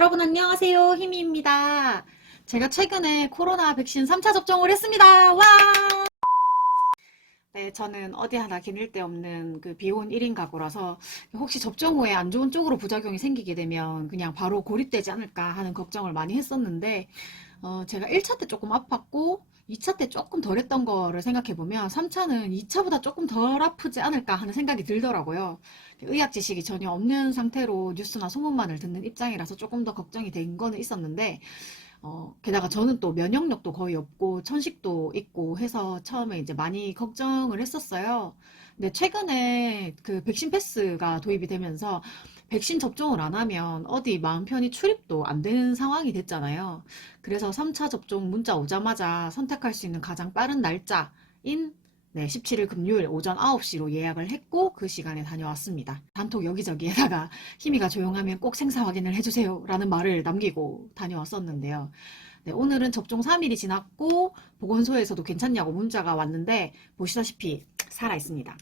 여러분 안녕하세요. 희미입니다. 제가 최근에 코로나 백신 3차 접종을 했습니다. 와! 네, 저는 어디 하나 기를 데 없는 그 비혼 1인 가구라서 혹시 접종 후에 안 좋은 쪽으로 부작용이 생기게 되면 그냥 바로 고립되지 않을까 하는 걱정을 많이 했었는데 제가 1차 때 조금 아팠고 2차 때 조금 덜했던 거를 생각해보면 3차는 2차보다 조금 덜 아프지 않을까 하는 생각이 들더라고요. 의학 지식이 전혀 없는 상태로 뉴스나 소문만을 듣는 입장이라서 조금 더 걱정이 된 거는 있었는데 게다가 저는 또 면역력도 거의 없고 천식도 있고 해서 처음에 이제 많이 걱정을 했었어요. 근데 최근에 그 백신 패스가 도입이 되면서 백신 접종을 안 하면 어디 마음 편히 출입도 안 되는 상황이 됐잖아요. 그래서 3차 접종 문자 오자마자 선택할 수 있는 가장 빠른 날짜인 17일 금요일 오전 9시로 예약을 했고 그 시간에 다녀왔습니다. 단톡 여기저기에다가 희미가 조용하면 꼭 생사 확인을 해주세요 라는 말을 남기고 다녀왔었는데요. 네, 오늘은 접종 3일이 지났고 보건소에서도 괜찮냐고 문자가 왔는데 보시다시피 살아있습니다.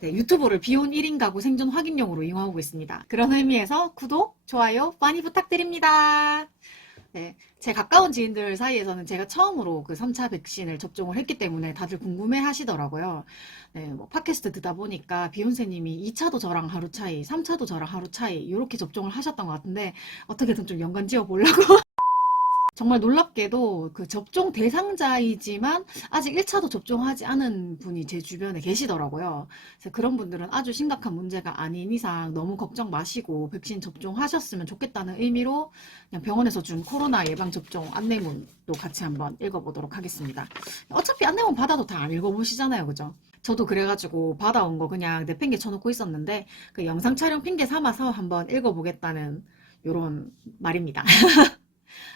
네, 유튜브를 비혼 1인 가구 생존 확인용으로 이용하고 있습니다. 그런 의미에서 구독, 좋아요 많이 부탁드립니다. 네, 제 가까운 지인들 사이에서는 제가 처음으로 그 3차 백신을 접종을 했기 때문에 다들 궁금해 하시더라고요. 네, 뭐 팟캐스트 듣다 보니까 비욘세님이 2차도 저랑 하루 차이, 3차도 저랑 하루 차이 이렇게 접종을 하셨던 것 같은데 어떻게든 좀 연관 지어 보려고 정말 놀랍게도 그 접종 대상자이지만 아직 1차도 접종하지 않은 분이 제 주변에 계시더라고요. 그래서 그런 분들은 아주 심각한 문제가 아닌 이상 너무 걱정 마시고 백신 접종하셨으면 좋겠다는 의미로 그냥 병원에서 준 코로나 예방접종 안내문도 같이 한번 읽어보도록 하겠습니다. 어차피 안내문 받아도 다 안 읽어보시잖아요. 그죠? 저도 그래가지고 받아온 거 그냥 내팽개 쳐놓고 있었는데 그 영상 촬영 핑계 삼아서 한번 읽어보겠다는 요런 말입니다.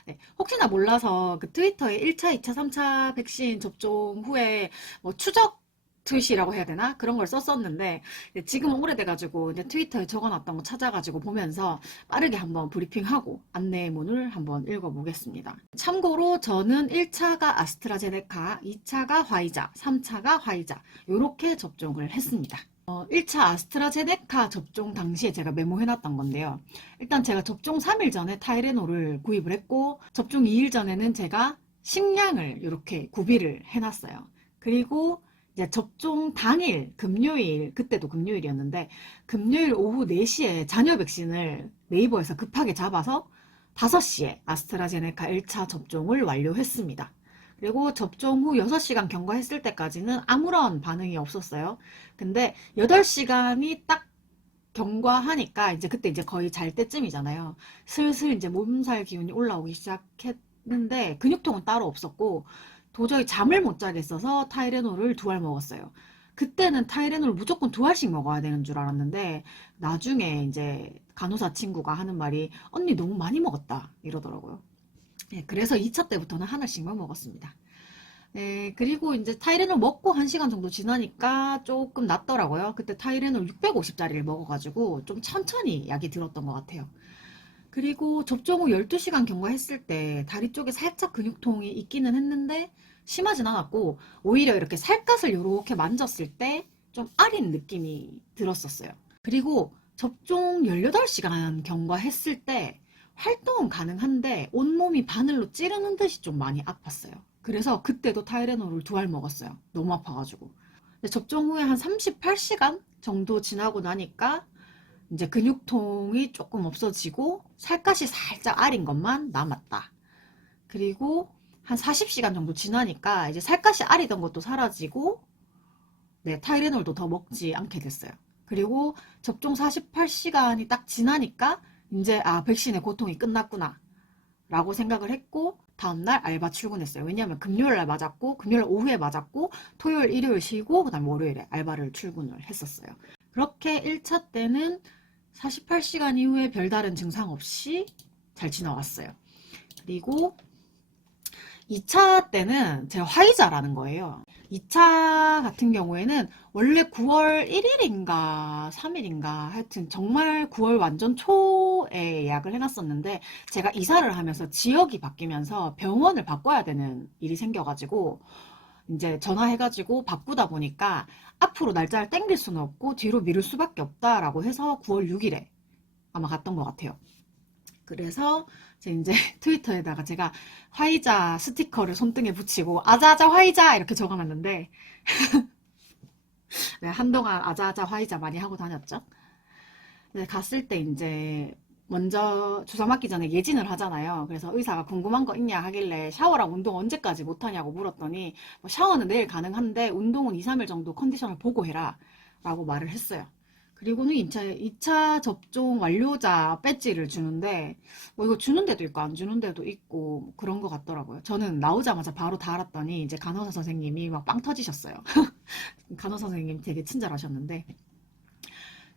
네, 혹시나 몰라서 그 트위터에 1차, 2차, 3차 백신 접종 후에 뭐 추적 트윗이라고 해야 되나? 그런 걸 썼었는데 지금은 오래돼가지고 이제 트위터에 적어놨던 거 찾아가지고 보면서 빠르게 한번 브리핑하고 안내문을 한번 읽어보겠습니다. 참고로 저는 1차가 아스트라제네카, 2차가 화이자, 3차가 화이자 이렇게 접종을 했습니다. 1차 아스트라제네카 접종 당시에 제가 메모해놨던 건데요. 일단 제가 접종 3일 전에 타이레놀을 구입을 했고 접종 2일 전에는 제가 식량을 이렇게 구비를 해놨어요. 그리고 이제 접종 당일 금요일, 그때도 금요일이었는데 금요일 오후 4시에 잔여 백신을 네이버에서 급하게 잡아서 5시에 아스트라제네카 1차 접종을 완료했습니다. 그리고 접종 후 6시간 경과했을 때까지는 아무런 반응이 없었어요. 근데 8시간이 딱 경과하니까 이제 그때 이제 거의 잘 때쯤이잖아요. 슬슬 이제 몸살 기운이 올라오기 시작했는데 근육통은 따로 없었고 도저히 잠을 못 자겠어서 타이레놀을 2알 먹었어요. 그때는 타이레놀 무조건 2알씩 먹어야 되는 줄 알았는데 나중에 이제 간호사 친구가 하는 말이 언니 너무 많이 먹었다 이러더라고요. 네, 그래서 2차 때부터는 하나씩만 먹었습니다. 네, 그리고 이제 타이레놀 먹고 1시간 정도 지나니까 조금 낫더라고요. 그때 타이레놀 650짜리를 먹어가지고 좀 천천히 약이 들었던 것 같아요. 그리고 접종 후 12시간 경과했을 때 다리 쪽에 살짝 근육통이 있기는 했는데 심하진 않았고 오히려 이렇게 살갗을 이렇게 만졌을 때 좀 아린 느낌이 들었었어요. 그리고 접종 18시간 경과했을 때 활동은 가능한데 온몸이 바늘로 찌르는 듯이 좀 많이 아팠어요. 그래서 그때도 타이레놀을 2알 먹었어요. 너무 아파가지고. 근데 접종 후에 한 38시간 정도 지나고 나니까 이제 근육통이 조금 없어지고 살갗이 살짝 아린 것만 남았다. 그리고 한 40시간 정도 지나니까 이제 살갗이 아리던 것도 사라지고 네, 타이레놀도 더 먹지 않게 됐어요. 그리고 접종 48시간이 딱 지나니까 이제 백신의 고통이 끝났구나 라고 생각을 했고 다음날 알바 출근했어요. 왜냐하면 금요일날 맞았고 금요일 오후에 맞았고 토요일 일요일 쉬고 그 다음 월요일에 알바를 출근을 했었어요. 그렇게 1차 때는 48시간 이후에 별다른 증상 없이 잘 지나왔어요. 그리고 2차 때는 제가 화이자라는 거예요. 2차 같은 경우에는 원래 9월 1일인가 3일인가 하여튼 정말 9월 완전 초에 예약을 해놨었는데 제가 이사를 하면서 지역이 바뀌면서 병원을 바꿔야 되는 일이 생겨가지고 이제 전화해가지고 바꾸다 보니까 앞으로 날짜를 땡길 수는 없고 뒤로 미룰 수밖에 없다라고 해서 9월 6일에 아마 갔던 것 같아요. 그래서 이제 트위터에다가 제가 화이자 스티커를 손등에 붙이고 아자아자 화이자 이렇게 적어놨는데 네, 한동안 아자아자 화이자 많이 하고 다녔죠. 근데 갔을 때 이제 먼저 주사 맞기 전에 예진을 하잖아요. 그래서 의사가 궁금한 거 있냐 하길래 샤워랑 운동 언제까지 못하냐고 물었더니 뭐 샤워는 내일 가능한데 운동은 2, 3일 정도 컨디션을 보고 해라 라고 말을 했어요. 그리고는 2차 접종 완료자 배지를 주는데 뭐 이거 주는 데도 있고 안 주는 데도 있고 그런 것 같더라고요. 저는 나오자마자 바로 달았더니 이제 간호사 선생님이 막 빵 터지셨어요. 간호사 선생님 되게 친절하셨는데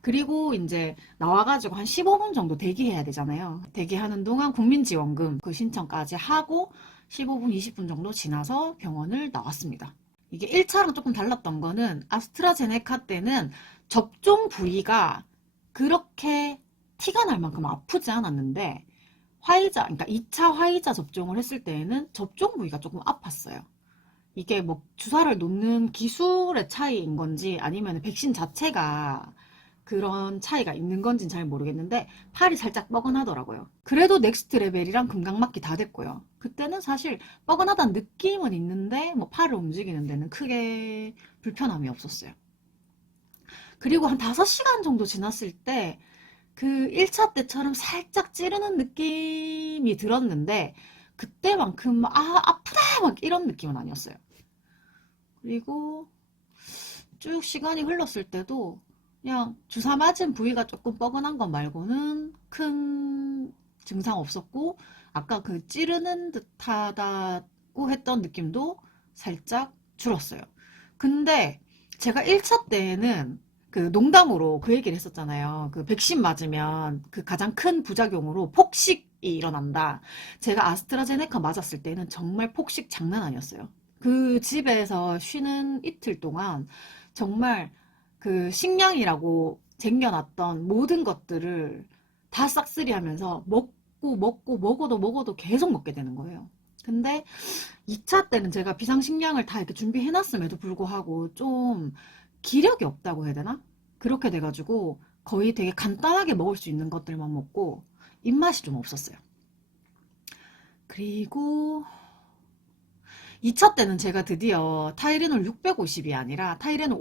그리고 이제 나와가지고 한 15분 정도 대기해야 되잖아요. 대기하는 동안 국민지원금 그 신청까지 하고 15분, 20분 정도 지나서 병원을 나왔습니다. 이게 1차랑 조금 달랐던 거는 아스트라제네카 때는 접종 부위가 그렇게 티가 날 만큼 아프지 않았는데 화이자, 그러니까 2차 화이자 접종을 했을 때에는 접종 부위가 조금 아팠어요. 이게 뭐 주사를 놓는 기술의 차이인 건지 아니면 백신 자체가 그런 차이가 있는 건지는 잘 모르겠는데 팔이 살짝 뻐근하더라고요. 그래도 넥스트 레벨이랑 금강맞기 다 됐고요. 그때는 사실 뻐근하다는 느낌은 있는데 뭐 팔을 움직이는 데는 크게 불편함이 없었어요. 그리고 한 5시간 정도 지났을 때 그 1차 때처럼 살짝 찌르는 느낌이 들었는데 그때만큼 아프다 막 이런 느낌은 아니었어요. 그리고 쭉 시간이 흘렀을 때도 그냥 주사 맞은 부위가 조금 뻐근한 것 말고는 큰 증상 없었고 아까 그 찌르는 듯하다고 했던 느낌도 살짝 줄었어요. 근데 제가 1차 때는 그 농담으로 그 얘기를 했었잖아요. 그 백신 맞으면 그 가장 큰 부작용으로 폭식이 일어난다. 제가 아스트라제네카 맞았을 때는 정말 폭식 장난 아니었어요. 그 집에서 쉬는 이틀 동안 정말 그 식량이라고 쟁여놨던 모든 것들을 다 싹쓸이 하면서 먹어도 계속 먹게 되는 거예요. 근데 2차 때는 제가 비상식량을 다 이렇게 준비해놨음에도 불구하고 좀 기력이 없다고 해야 되나? 그렇게 돼가지고 거의 되게 간단하게 먹을 수 있는 것들만 먹고 입맛이 좀 없었어요. 그리고 2차 때는 제가 드디어 타이레놀 650이 아니라 타이레놀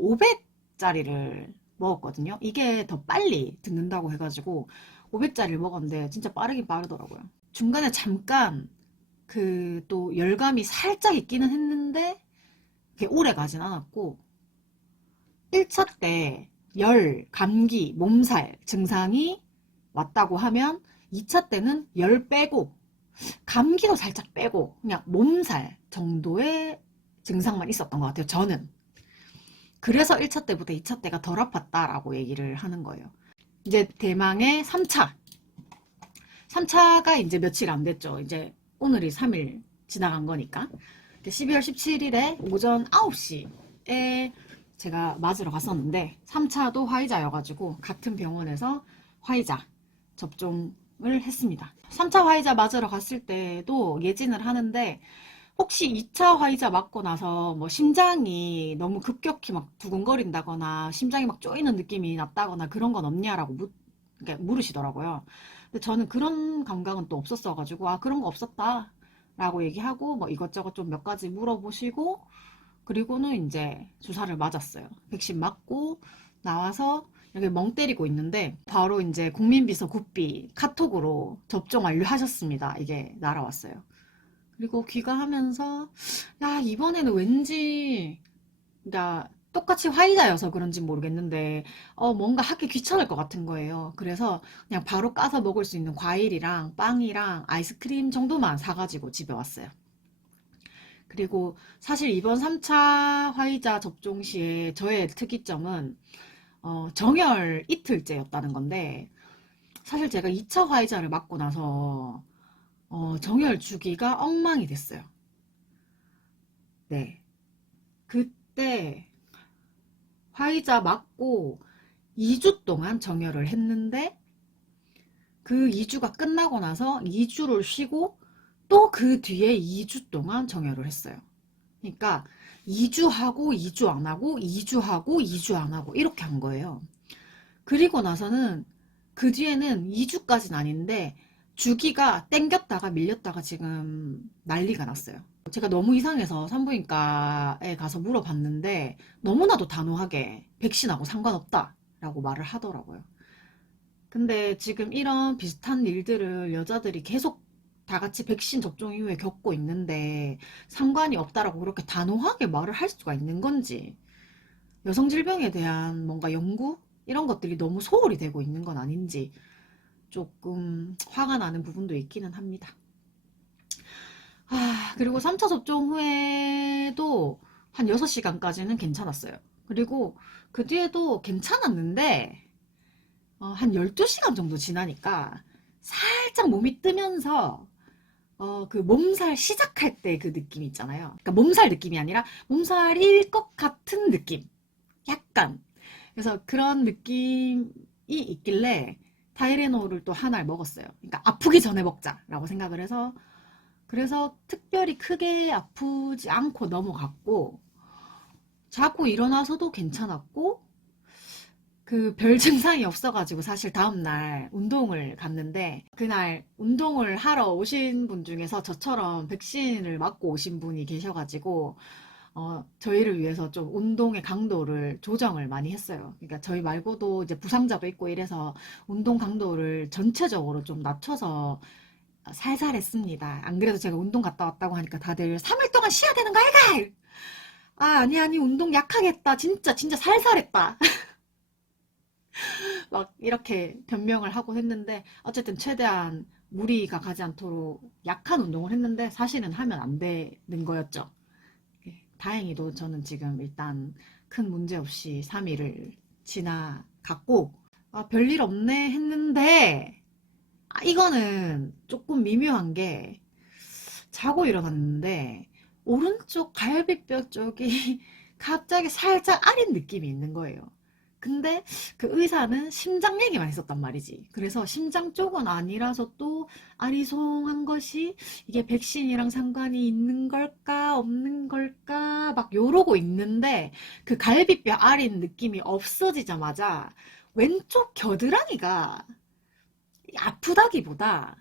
500짜리를 먹었거든요. 이게 더 빨리 듣는다고 해가지고 500짜리를 먹었는데 진짜 빠르긴 빠르더라고요. 중간에 잠깐 그 또 열감이 살짝 있기는 했는데 그게 오래 가진 않았고 1차 때 열, 감기, 몸살 증상이 왔다고 하면 2차 때는 열 빼고 감기도 살짝 빼고 그냥 몸살 정도의 증상만 있었던 것 같아요. 저는. 그래서 1차 때보다 2차 때가 덜 아팠다라고 얘기를 하는 거예요. 이제 대망의 3차. 3차가 이제 며칠 안 됐죠. 이제 오늘이 3일 지나간 거니까. 12월 17일에 오전 9시에 제가 맞으러 갔었는데 3차도 화이자여가지고 같은 병원에서 화이자 접종을 했습니다. 3차 화이자 맞으러 갔을 때도 예진을 하는데 혹시 2차 화이자 맞고 나서 뭐 심장이 너무 급격히 막 두근거린다거나 심장이 막 쪼이는 느낌이 났다거나 그런 건 없냐라고 물으시더라고요. 근데 저는 그런 감각은 또 없었어가지고 그런 거 없었다 라고 얘기하고 뭐 이것저것 좀 몇 가지 물어보시고 그리고는 이제 주사를 맞았어요. 백신 맞고 나와서 여기 멍 때리고 있는데 바로 이제 국민비서 구비 카톡으로 접종 완료하셨습니다. 이게 날아왔어요. 그리고 귀가하면서 야 이번에는 왠지 그러니까 똑같이 화이자여서 그런지 모르겠는데 뭔가 하기 귀찮을 것 같은 거예요. 그래서 그냥 바로 까서 먹을 수 있는 과일이랑 빵이랑 아이스크림 정도만 사가지고 집에 왔어요. 그리고 사실 이번 3차 화이자 접종 시에 저의 특이점은 정열 이틀째였다는 건데 사실 제가 2차 화이자를 맞고 나서 정열 주기가 엉망이 됐어요. 네. 그때 화이자 맞고 2주 동안 정열을 했는데 그 2주가 끝나고 나서 2주를 쉬고 또 그 뒤에 2주 동안 정열을 했어요. 그러니까 2주 하고 2주 안 하고 2주 하고 2주 안 하고 이렇게 한 거예요. 그리고 나서는 그 뒤에는 2주까지는 아닌데 주기가 땡겼다가 밀렸다가 지금 난리가 났어요. 제가 너무 이상해서 산부인과에 가서 물어봤는데 너무나도 단호하게 백신하고 상관없다라고 말을 하더라고요. 근데 지금 이런 비슷한 일들을 여자들이 계속 다 같이 백신 접종 이후에 겪고 있는데 상관이 없다라고 그렇게 단호하게 말을 할 수가 있는 건지, 여성 질병에 대한 뭔가 연구 이런 것들이 너무 소홀히 되고 있는 건 아닌지 조금 화가 나는 부분도 있기는 합니다. 그리고 3차 접종 후에도 한 6시간까지는 괜찮았어요. 그리고 그 뒤에도 괜찮았는데 한 12시간 정도 지나니까 살짝 몸이 뜨면서 그 몸살 시작할 때 그 느낌 있잖아요. 그러니까 몸살 느낌이 아니라 몸살일 것 같은 느낌. 약간. 그래서 그런 느낌이 있길래 타이레놀을 또 하나를 먹었어요. 그러니까 아프기 전에 먹자라고 생각을 해서, 그래서 특별히 크게 아프지 않고 넘어갔고, 자고 일어나서도 괜찮았고, 그 별 증상이 없어가지고 사실 다음날 운동을 갔는데, 그날 운동을 하러 오신 분 중에서 저처럼 백신을 맞고 오신 분이 계셔가지고 저희를 위해서 좀 운동의 강도를 조정을 많이 했어요. 그러니까 저희 말고도 이제 부상자도 있고 이래서 운동 강도를 전체적으로 좀 낮춰서 살살 했습니다. 안 그래도 제가 운동 갔다 왔다고 하니까 다들 3일 동안 쉬어야 되는 거 아이가? 아니 운동 약하게 했다. 진짜 진짜 살살 했다. 막 이렇게 변명을 하고 했는데, 어쨌든 최대한 무리가 가지 않도록 약한 운동을 했는데 사실은 하면 안 되는 거였죠. 다행히도 저는 지금 일단 큰 문제 없이 3일을 지나갔고, 별일 없네 했는데, 이거는 조금 미묘한 게, 자고 일어났는데 오른쪽 갈비뼈 쪽이 갑자기 살짝 아린 느낌이 있는 거예요. 근데 그 의사는 심장 얘기만 했었단 말이지. 그래서 심장 쪽은 아니라서 또 아리송한 것이 이게 백신이랑 상관이 있는 걸까 없는 걸까 막 요러고 있는데, 그 갈비뼈 아린 느낌이 없어지자마자 왼쪽 겨드랑이가 아프다기보다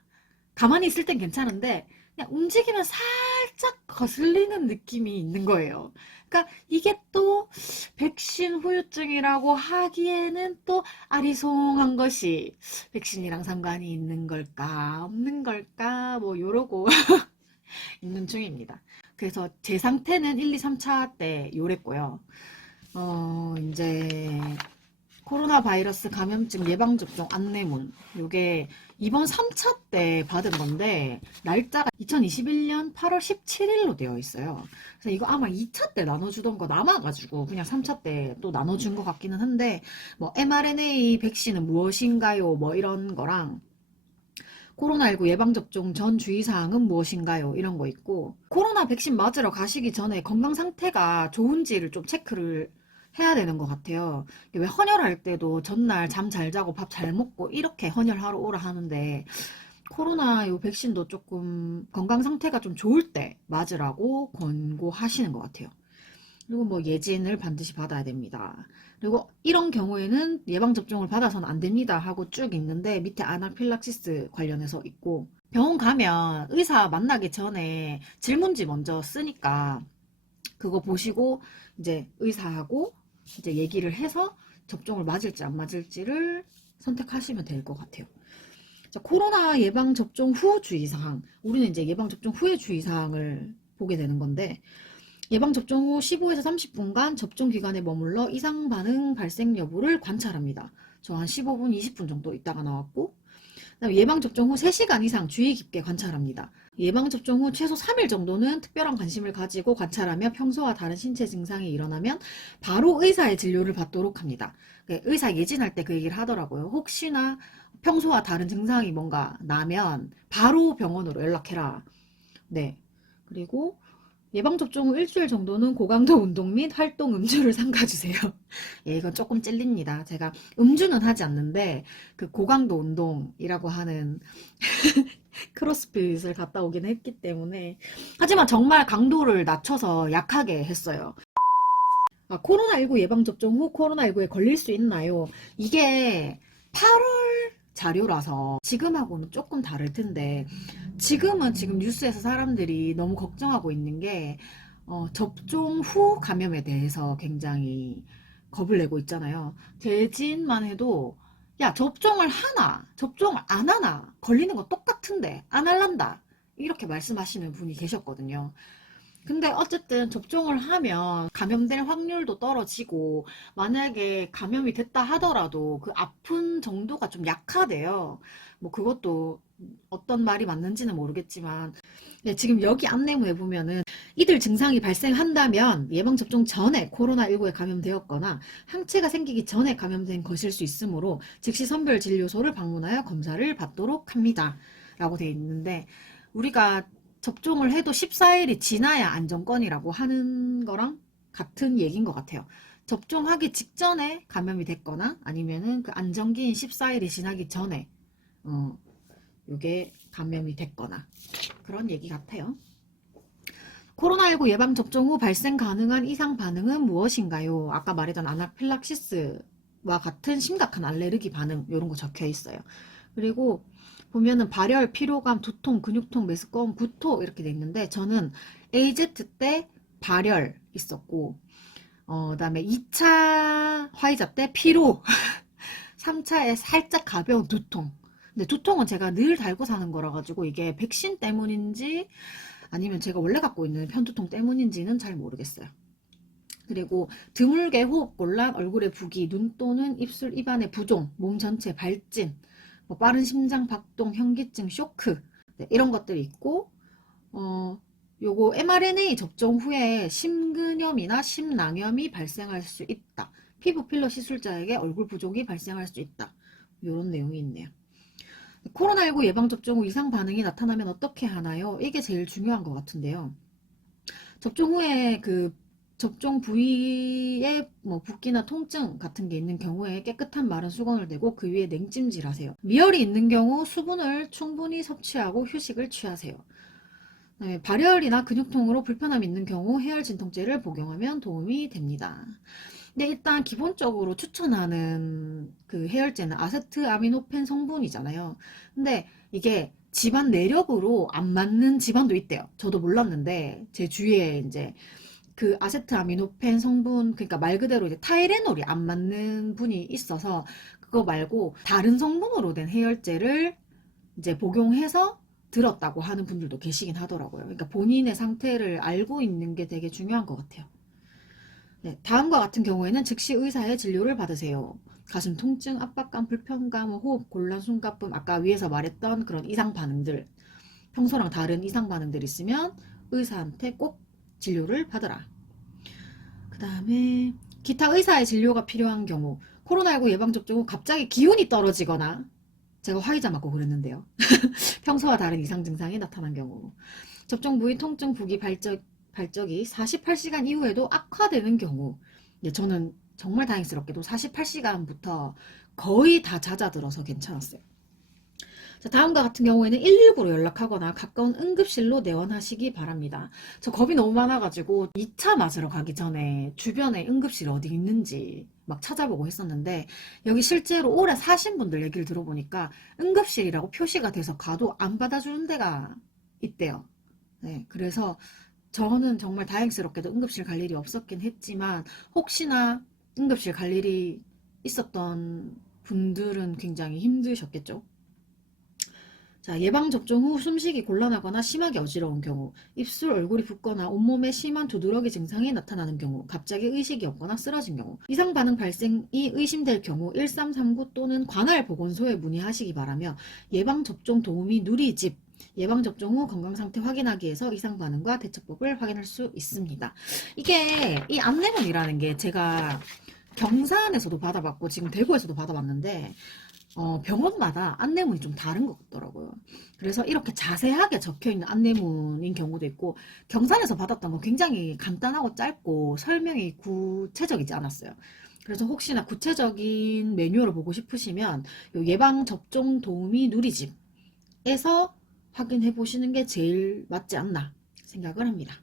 가만히 있을 땐 괜찮은데 그냥 움직이면 살짝 거슬리는 느낌이 있는 거예요. 그러니까 이게 또 백신 후유증이라고 하기에는 또 아리송한 것이 백신이랑 상관이 있는 걸까 없는 걸까 뭐 요러고 있는 중입니다. 그래서 제 상태는 1, 2, 3차 때 요랬고요. 이제 코로나 바이러스 감염증 예방접종 안내문, 요게 이번 3차 때 받은 건데 날짜가 2021년 8월 17일로 되어 있어요. 그래서 이거 아마 2차 때 나눠주던 거 남아가지고 그냥 3차 때 또 나눠준 것 같기는 한데, 뭐 mRNA 백신은 무엇인가요? 뭐 이런 거랑 코로나19 예방접종 전 주의사항은 무엇인가요? 이런 거 있고, 코로나 백신 맞으러 가시기 전에 건강 상태가 좋은지를 좀 체크를 해야 되는 것 같아요. 왜 헌혈할 때도 전날 잠 잘 자고 밥 잘 먹고 이렇게 헌혈하러 오라 하는데, 코로나 요 백신도 조금 건강 상태가 좀 좋을 때 맞으라고 권고하시는 것 같아요. 그리고 뭐 예진을 반드시 받아야 됩니다. 그리고 이런 경우에는 예방접종을 받아서는 안 됩니다 하고 쭉 있는데, 밑에 아나필락시스 관련해서 있고, 병원 가면 의사 만나기 전에 질문지 먼저 쓰니까 그거 보시고 이제 의사하고 이제 얘기를 해서 접종을 맞을지 안 맞을지를 선택하시면 될 것 같아요. 자, 코로나 예방접종 후 주의사항. 우리는 이제 예방접종 후의 주의사항을 보게 되는 건데, 예방접종 후 15에서 30분간 접종기관에 머물러 이상 반응 발생 여부를 관찰합니다. 저 한 15분, 20분 정도 있다가 나왔고, 그다음에 예방접종 후 3시간 이상 주의 깊게 관찰합니다. 예방접종 후 최소 3일 정도는 특별한 관심을 가지고 관찰하며 평소와 다른 신체 증상이 일어나면 바로 의사의 진료를 받도록 합니다. 의사 예진할 때 그 얘기를 하더라고요. 혹시나 평소와 다른 증상이 뭔가 나면 바로 병원으로 연락해라. 네. 그리고 예방접종 후 일주일 정도는 고강도 운동 및 활동 음주를 삼가주세요. 예, 이건 조금 찔립니다. 제가 음주는 하지 않는데 그 고강도 운동이라고 하는 크로스핏을 갔다 오긴 했기 때문에, 하지만 정말 강도를 낮춰서 약하게 했어요. 코로나19 예방접종 후 코로나19에 걸릴 수 있나요? 이게 8월 자료라서 지금하고는 조금 다를 텐데, 지금은 지금 뉴스에서 사람들이 너무 걱정하고 있는 게 접종 후 감염에 대해서 굉장히 겁을 내고 있잖아요. 대진만 해도 야, 접종을 하나 접종을 안 하나 걸리는 거 똑같은데 안 할란다, 이렇게 말씀하시는 분이 계셨거든요. 근데 어쨌든 접종을 하면 감염될 확률도 떨어지고, 만약에 감염이 됐다 하더라도 그 아픈 정도가 좀 약하대요. 뭐 그것도 어떤 말이 맞는지는 모르겠지만, 네, 지금 여기 안내문에 보면은 이들 증상이 발생한다면 예방접종 전에 코로나19에 감염되었거나 항체가 생기기 전에 감염된 것일 수 있으므로 즉시 선별진료소를 방문하여 검사를 받도록 합니다, 라고 되어 있는데, 우리가 접종을 해도 14일이 지나야 안정권이라고 하는 거랑 같은 얘기인 것 같아요. 접종하기 직전에 감염이 됐거나 아니면은 그 안정기인 14일이 지나기 전에 요게 감염이 됐거나 그런 얘기 같아요. 코로나19 예방접종 후 발생 가능한 이상 반응은 무엇인가요? 아까 말했던 아나필락시스와 같은 심각한 알레르기 반응, 이런 거 적혀 있어요. 그리고 보면은 발열, 피로감, 두통, 근육통, 메스꺼움, 구토 이렇게 돼 있는데, 저는 AZ 때 발열 있었고, 그다음에 2차 화이자 때 피로, 3차에 살짝 가벼운 두통. 근데 두통은 제가 늘 달고 사는 거라 가지고 이게 백신 때문인지 아니면 제가 원래 갖고 있는 편두통 때문인지는 잘 모르겠어요. 그리고 드물게 호흡곤란, 얼굴에 부기, 눈 또는 입술, 입안의 부종, 몸 전체 발진, 뭐 빠른 심장 박동, 현기증, 쇼크, 네, 이런 것들이 있고, 요거 mRNA 접종 후에 심근염이나 심낭염이 발생할 수 있다. 피부 필러 시술자에게 얼굴 부종이 발생할 수 있다. 이런 내용이 있네요. 코로나19 예방접종 후 이상 반응이 나타나면 어떻게 하나요? 이게 제일 중요한 것 같은데요. 접종 후에 그 접종 부위에 뭐 붓기나 통증 같은 게 있는 경우에 깨끗한 마른 수건을 대고 그 위에 냉찜질 하세요. 미열이 있는 경우 수분을 충분히 섭취하고 휴식을 취하세요. 네, 발열이나 근육통으로 불편함이 있는 경우 해열 진통제를 복용하면 도움이 됩니다. 근데 일단 기본적으로 추천하는 그 해열제는 아세트아미노펜 성분이잖아요. 근데 이게 집안 내력으로 안 맞는 집안도 있대요. 저도 몰랐는데 제 주위에 이제 그 아세트아미노펜 성분, 그러니까 말 그대로 이제 타이레놀이 안 맞는 분이 있어서 그거 말고 다른 성분으로 된 해열제를 이제 복용해서 들었다고 하는 분들도 계시긴 하더라고요. 그러니까 본인의 상태를 알고 있는 게 되게 중요한 것 같아요. 네, 다음과 같은 경우에는 즉시 의사의 진료를 받으세요. 가슴 통증, 압박감, 불편감, 호흡 곤란, 숨가쁨, 아까 위에서 말했던 그런 이상 반응들, 평소랑 다른 이상 반응들 있으면 의사한테 꼭 진료를 받으라. 그 다음에 기타 의사의 진료가 필요한 경우, 코로나19 예방접종 후 갑자기 기운이 떨어지거나, 제가 화이자 맞고 그랬는데요. 평소와 다른 이상 증상이 나타난 경우, 접종 부위 통증, 부기, 발적이 48시간 이후에도 악화되는 경우, 저는 정말 다행스럽게도 48시간부터 거의 다 잦아들어서 괜찮았어요. 자, 다음과 같은 경우에는 119로 연락하거나 가까운 응급실로 내원하시기 바랍니다. 저 겁이 너무 많아가지고 2차 맞으러 가기 전에 주변에 응급실 어디 있는지 막 찾아보고 했었는데, 여기 실제로 오래 사신 분들 얘기를 들어보니까 응급실이라고 표시가 돼서 가도 안 받아주는 데가 있대요. 네, 그래서 저는 정말 다행스럽게도 응급실 갈 일이 없었긴 했지만, 혹시나 응급실 갈 일이 있었던 분들은 굉장히 힘드셨겠죠. 자, 예방접종 후 숨쉬기 곤란하거나 심하게 어지러운 경우, 입술, 얼굴이 붓거나 온몸에 심한 두드러기 증상이 나타나는 경우, 갑자기 의식이 없거나 쓰러진 경우, 이상 반응 발생이 의심될 경우 1339 또는 관할 보건소에 문의하시기 바라며, 예방접종 도우미 누리집, 예방접종 후 건강상태 확인하기 위해서 이상 반응과 대처법을 확인할 수 있습니다. 이게 이 안내문이라는 게 제가 경산에서도 받아봤고 지금 대구에서도 받아봤는데, 병원마다 안내문이 좀 다른 것 같더라고요. 그래서 이렇게 자세하게 적혀있는 안내문인 경우도 있고, 경산에서 받았던 건 굉장히 간단하고 짧고 설명이 구체적이지 않았어요. 그래서 혹시나 구체적인 매뉴얼을 보고 싶으시면 요 예방접종 도우미 누리집에서 확인해 보시는 게 제일 맞지 않나 생각을 합니다.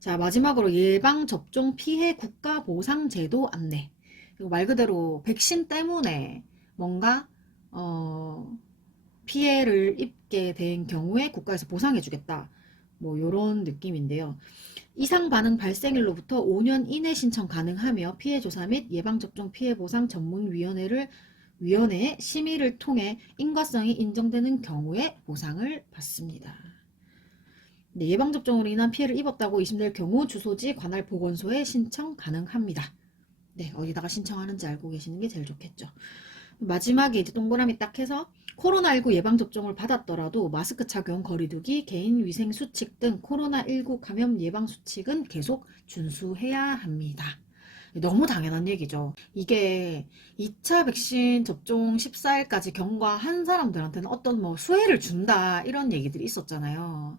자, 마지막으로 예방접종 피해 국가보상제도 안내. 말 그대로 백신 때문에 뭔가 어, 피해를 입게 된 경우에 국가에서 보상해주겠다. 뭐 요런 느낌인데요. 이상 반응 발생일로부터 5년 이내 신청 가능하며 피해조사 및 예방접종 피해보상 위원회의 심의를 통해 인과성이 인정되는 경우에 보상을 받습니다. 네, 예방접종으로 인한 피해를 입었다고 의심될 경우 주소지 관할 보건소에 신청 가능합니다. 네, 어디다가 신청하는지 알고 계시는 게 제일 좋겠죠. 마지막에 이제 동그라미 딱 해서 코로나19 예방접종을 받았더라도 마스크 착용, 거리두기, 개인위생 수칙 등 코로나19 감염 예방 수칙은 계속 준수해야 합니다. 너무 당연한 얘기죠. 이게 2차 백신 접종 14일까지 경과한 사람들한테는 어떤 뭐 수혜를 준다 이런 얘기들이 있었잖아요.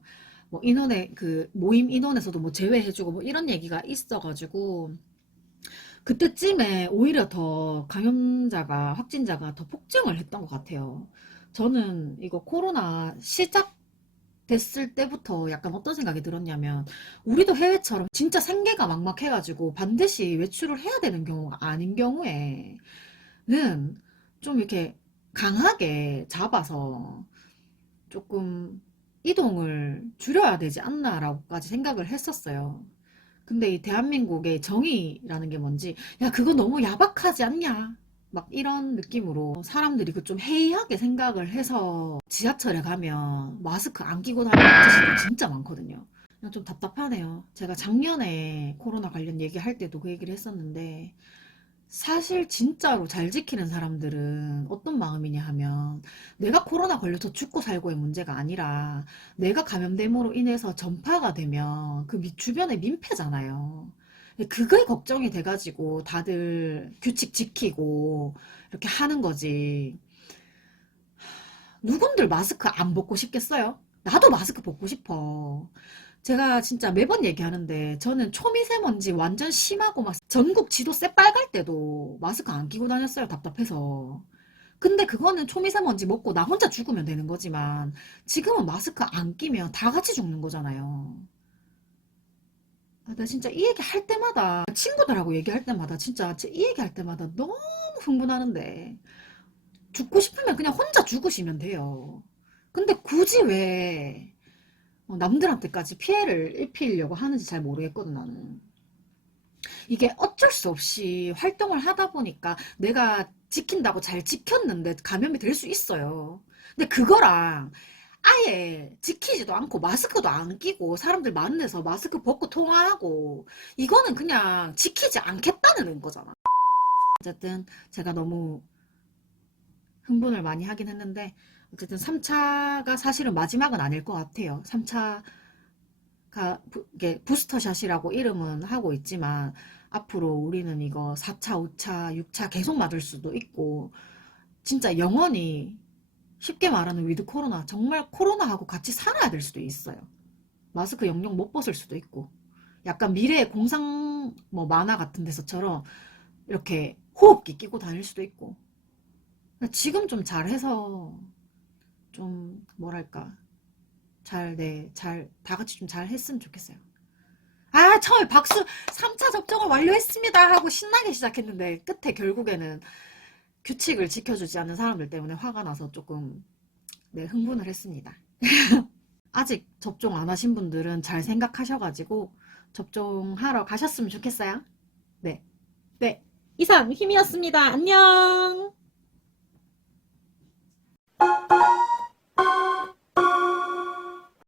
뭐 인원에 그 모임 인원에서도 뭐 제외해주고 뭐 이런 얘기가 있어가지고 그때쯤에 오히려 더 확진자가 더 폭증을 했던 것 같아요. 저는 이거 코로나 시작됐을 때부터 약간 어떤 생각이 들었냐면, 우리도 해외처럼 진짜 생계가 막막해가지고 반드시 외출을 해야 되는 경우가 아닌 경우에는 좀 이렇게 강하게 잡아서 조금 이동을 줄여야 되지 않나라고까지 생각을 했었어요. 근데 이 대한민국의 정의라는 게 뭔지, 야, 그거 너무 야박하지 않냐? 막 이런 느낌으로 사람들이 그 좀 해이하게 생각을 해서 지하철에 가면 마스크 안 끼고 다니는 아저씨들 진짜 많거든요. 그냥 좀 답답하네요. 제가 작년에 코로나 관련 얘기할 때도 그 얘기를 했었는데, 사실 진짜로 잘 지키는 사람들은 어떤 마음이냐 하면, 내가 코로나 걸려서 죽고 살고의 문제가 아니라 내가 감염됨으로 인해서 전파가 되면 그 주변에 민폐잖아요. 그게 걱정이 돼가지고 다들 규칙 지키고 이렇게 하는 거지. 누군들 마스크 안 벗고 싶겠어요? 나도 마스크 벗고 싶어. 제가 진짜 매번 얘기하는데, 저는 초미세먼지 완전 심하고 막 전국 지도 새빨갈 때도 마스크 안 끼고 다녔어요. 답답해서. 근데 그거는 초미세먼지 먹고 나 혼자 죽으면 되는 거지만, 지금은 마스크 안 끼면 다 같이 죽는 거잖아요. 아, 나 진짜 이 얘기 할 때마다, 친구들하고 얘기할 때마다 진짜 이 얘기 할 때마다 너무 흥분하는데, 죽고 싶으면 그냥 혼자 죽으시면 돼요. 근데 굳이 왜 남들한테까지 피해를 입히려고 하는지 잘 모르겠거든, 나는. 이게 어쩔 수 없이 활동을 하다 보니까 내가 지킨다고 잘 지켰는데 감염이 될 수 있어요. 근데 그거랑 아예 지키지도 않고 마스크도 안 끼고 사람들 많은 데서 마스크 벗고 통화하고, 이거는 그냥 지키지 않겠다는 거잖아. 어쨌든 제가 너무 흥분을 많이 하긴 했는데, 어쨌든 3차가 사실은 마지막은 아닐 것 같아요. 3차가 이게 부스터샷이라고 이름은 하고 있지만, 앞으로 우리는 이거 4차, 5차, 6차 계속 맞을 수도 있고, 진짜 영원히, 쉽게 말하는 위드 코로나, 정말 코로나하고 같이 살아야 될 수도 있어요. 마스크 영영 못 벗을 수도 있고, 약간 미래의 공상 뭐 만화 같은 데서처럼 이렇게 호흡기 끼고 다닐 수도 있고. 지금 좀 잘해서 좀 뭐랄까, 다 같이 좀 잘 했으면 좋겠어요. 아, 처음에 박수 3차 접종을 완료했습니다 하고 신나게 시작했는데 끝에 결국에는 규칙을 지켜주지 않는 사람들 때문에 화가 나서 조금, 네, 흥분을 했습니다. 아직 접종 안 하신 분들은 잘 생각하셔가지고 접종하러 가셨으면 좋겠어요. 네. 네. 이상 힘이었습니다. 안녕.